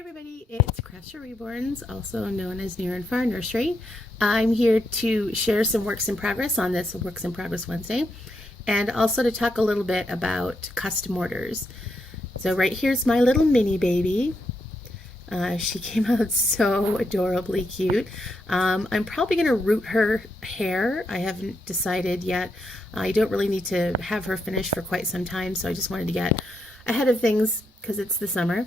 Everybody, it's Craftsure Reborns, also known as Near and Far Nursery. I'm here to share some works in progress on this Works in Progress Wednesday, and also to talk a little bit about custom orders. So right here's my little mini baby. She came out so adorably cute. I'm probably going to root her hair. I haven't decided yet. I don't really need to have her finished for quite some time, so I just wanted to get ahead of things because it's the summer.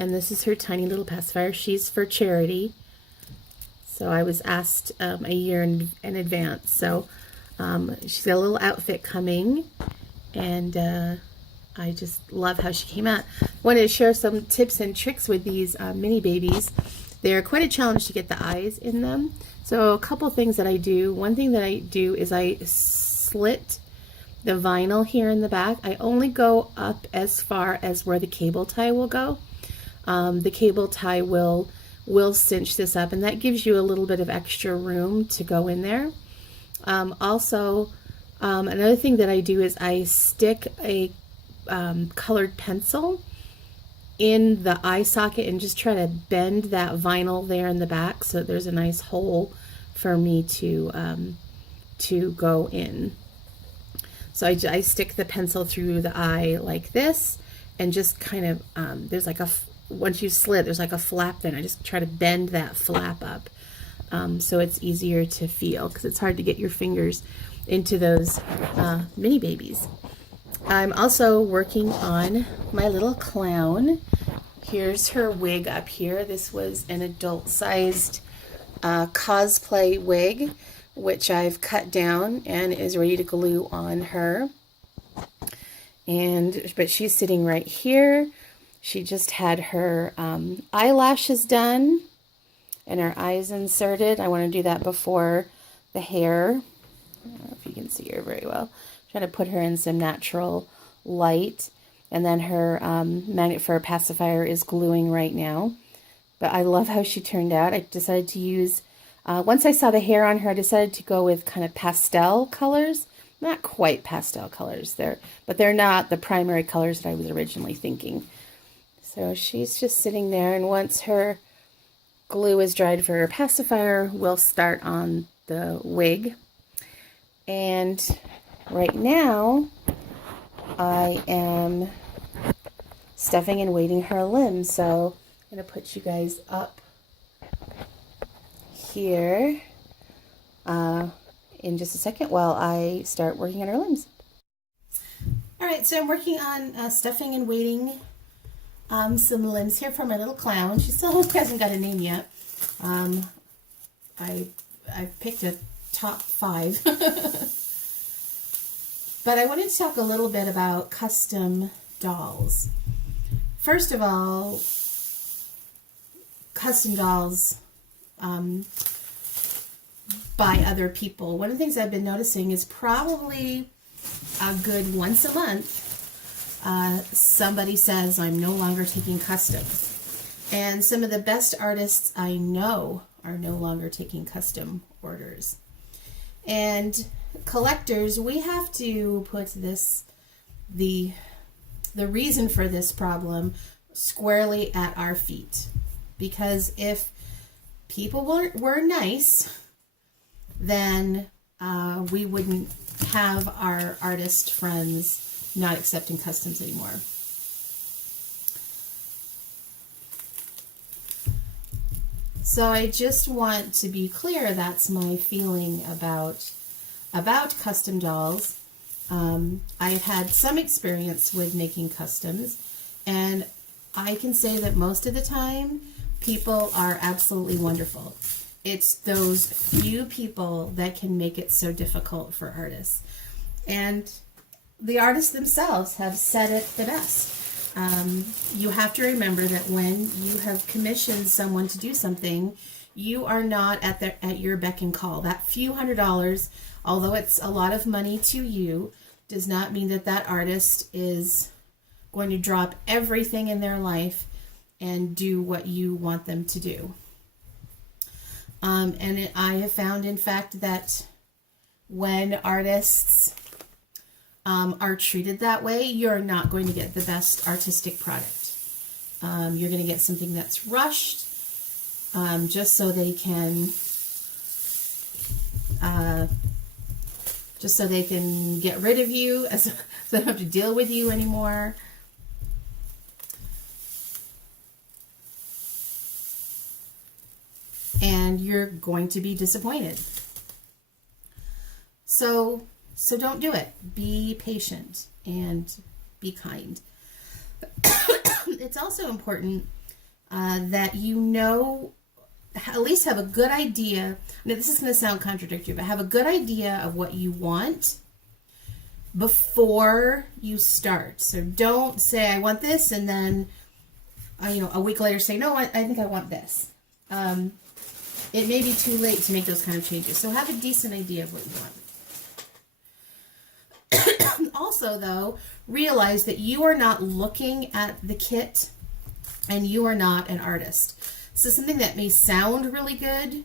And this is her tiny little pacifier. She's for charity. So I was asked a year in advance. So she's got a little outfit coming. And I just love how she came out. I wanted to share some tips and tricks with these mini babies. They're quite a challenge to get the eyes in them. So a couple things that I do. One thing that I do is I slit the vinyl here in the back. I only go up as far as where the cable tie will go. The cable tie will cinch this up, and that gives you a little bit of extra room to go in there. Also, another thing that I do is I stick a colored pencil in the eye socket and just try to bend that vinyl there in the back so that there's a nice hole for me to go in. So I stick the pencil through the eye like this, and just kind of there's like once you slit, there's like a flap there, and I just try to bend that flap up so it's easier to feel, because it's hard to get your fingers into those mini babies. I'm also working on my little clown. Here's her wig up here. This was an adult-sized cosplay wig, which I've cut down and is ready to glue on her. But she's sitting right here. She just had her eyelashes done and her eyes inserted. I want to do that before the hair. I don't know if you can see her very well. I'm trying to put her in some natural light. And then her magnet for a pacifier is gluing right now. But I love how she turned out. I decided to use, once I saw the hair on her, I decided to go with kind of pastel colors. Not quite pastel colors, but they're not the primary colors that I was originally thinking. So she's just sitting there, and once her glue is dried for her pacifier, we'll start on the wig. And right now, I am stuffing and weighting her limbs. So I'm going to put you guys up here in just a second while I start working on her limbs. All right, so I'm working on stuffing and weighting some limbs here for my little clown. She still hasn't got a name yet. I picked a top 5. But I wanted to talk a little bit about custom dolls. First of all, custom dolls by other people. One of the things I've been noticing is probably a good once a month somebody says, I'm no longer taking customs. And some of the best artists I know are no longer taking custom orders. And collectors, we have to put the reason for this problem squarely at our feet. Because if people were nice, then we wouldn't have our artist friends not accepting customs anymore. So I just want to be clear, that's my feeling about custom dolls. I've had some experience with making customs, and I can say that most of the time people are absolutely wonderful. It's those few people that can make it so difficult for artists. And the artists themselves have said it the best. You have to remember that when you have commissioned someone to do something, you are not at your beck and call. That few $100s, although it's a lot of money to you, does not mean that that artist is going to drop everything in their life and do what you want them to do. I have found, in fact, that when artists are treated that way, you're not going to get the best artistic product. You're going to get something that's rushed, just so they can get rid of you, so they don't have to deal with you anymore. And you're going to be disappointed. So don't do it. Be patient and be kind. It's also important that you know, at least have a good idea. Now, this is going to sound contradictory, but have a good idea of what you want before you start. So don't say, I want this, and then, a week later say, no, I think I want this. It may be too late to make those kind of changes. So have a decent idea of what you want. Also, though, realize that you are not looking at the kit and you are not an artist. So something that may sound really good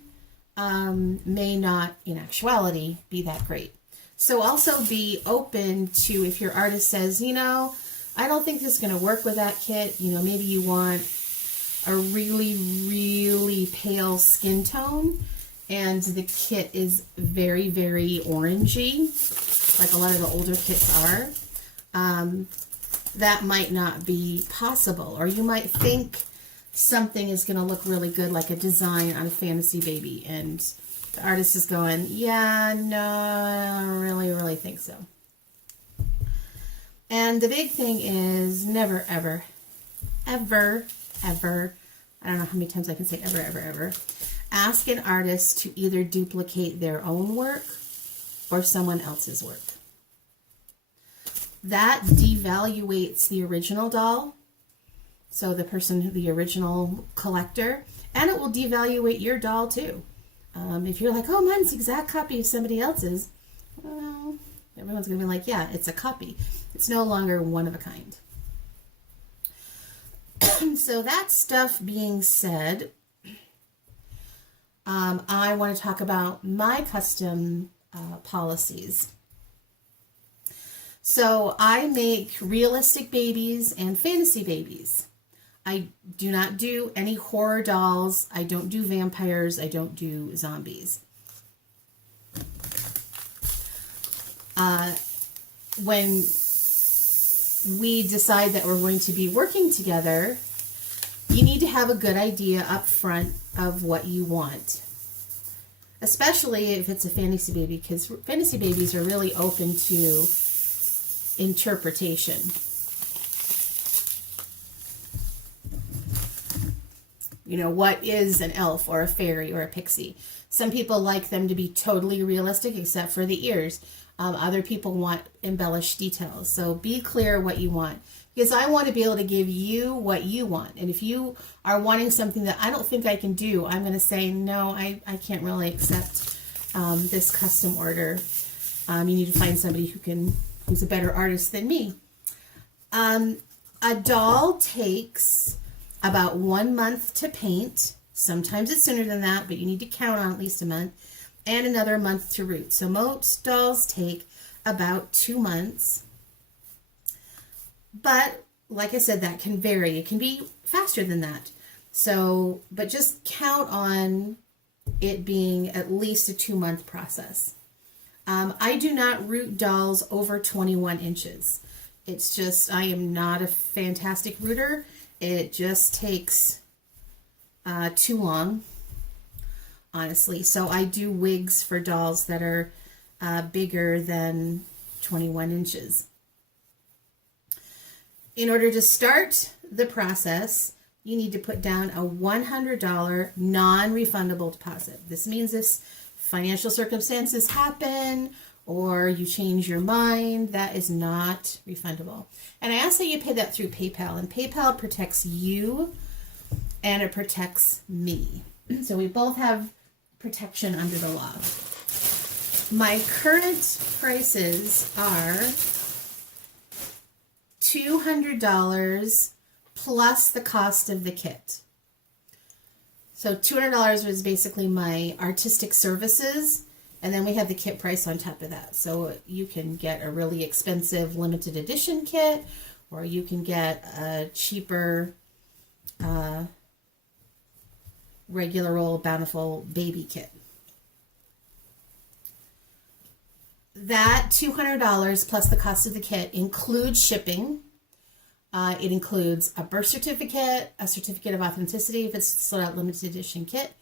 may not, in actuality, be that great. So also be open to, if your artist says, I don't think this is going to work with that kit. Maybe you want a really, really pale skin tone and the kit is very, very orangey, like a lot of the older kits are. That might not be possible. Or you might think something is going to look really good, like a design on a fantasy baby, and the artist is going, yeah, no, I don't really think so. And the big thing is never, ever, ever, ever, I don't know how many times I can say ever, ever, ever, ask an artist to either duplicate their own work or someone else's work. That devaluates the original doll, so the original collector, and it will devaluate your doll too. If you're like, oh, mine's the exact copy of somebody else's, well, everyone's going to be like, yeah, it's a copy. It's no longer one of a kind. So that stuff being said, I want to talk about my custom policies. So I make realistic babies and fantasy babies. I do not do any horror dolls. I don't do vampires. I don't do zombies. When we decide that we're going to be working together, you need to have a good idea up front of what you want. Especially if it's a fantasy baby, because fantasy babies are really open to interpretation. What is an elf or a fairy or a pixie? Some people like them to be totally realistic except for the ears. Other people want embellished details. So be clear what you want, because I want to be able to give you what you want. And if you are wanting something that I don't think I can do, I'm going to say, no, I can't really accept this custom order. You need to find somebody who's a better artist than me. A doll takes about 1 month to paint. Sometimes it's sooner than that, but you need to count on at least a month, and another month to root. So most dolls take about 2 months. But like I said, that can vary. It can be faster than that. So, but just count on it being at least a 2-month process. I do not root dolls over 21 inches. It's just, I am not a fantastic rooter. It just takes too long, honestly. So I do wigs for dolls that are bigger than 21 inches. In order to start the process, you need to put down a $100 non-refundable deposit. This means if financial circumstances happen or you change your mind, that is not refundable. And I ask that you pay that through PayPal, and PayPal protects you and it protects me. So we both have protection under the law. My current prices are $200 plus the cost of the kit. So $200 was basically my artistic services, and then we have the kit price on top of that. So you can get a really expensive limited edition kit, or you can get a cheaper regular old Bountiful baby kit. That $200 plus the cost of the kit includes shipping. It includes a birth certificate, a certificate of authenticity if it's sold out limited edition kit.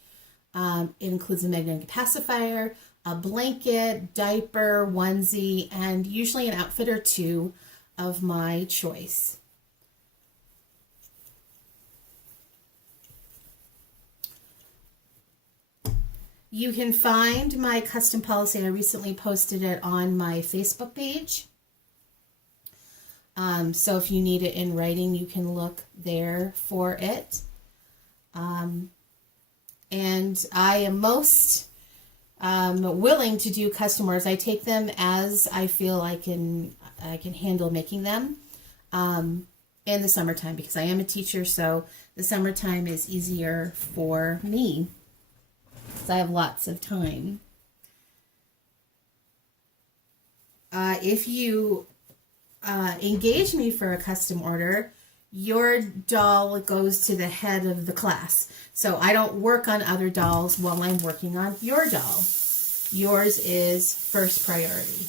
It includes a magnetic pacifier, a blanket, diaper, onesie, and usually an outfit or two of my choice. You can find my custom policy. I recently posted it on my Facebook page. So if you need it in writing, you can look there for it. And I am most willing to do custom orders. I take them as I feel I can handle making them in the summertime, because I am a teacher, so the summertime is easier for me. So I have lots of time. If you engage me for a custom order, your doll goes to the head of the class. So I don't work on other dolls while I'm working on your doll. Yours is first priority.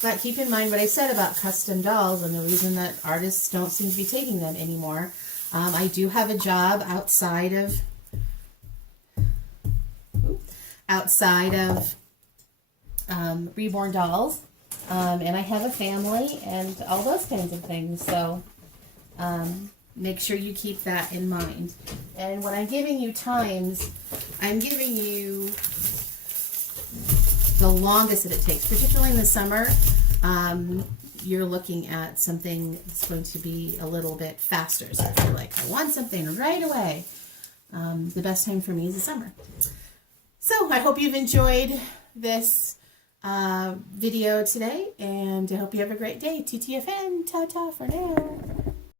But keep in mind what I said about custom dolls and the reason that artists don't seem to be taking them anymore. I do have a job outside of Reborn Dolls, and I have a family and all those kinds of things, so make sure you keep that in mind. And when I'm giving you times, I'm giving you the longest that it takes, particularly in the summer. You're looking at something that's going to be a little bit faster, so if you're like, I want something right away, the best time for me is the summer. So I hope you've enjoyed this video today, and I hope you have a great day. TTFN, ta-ta for now.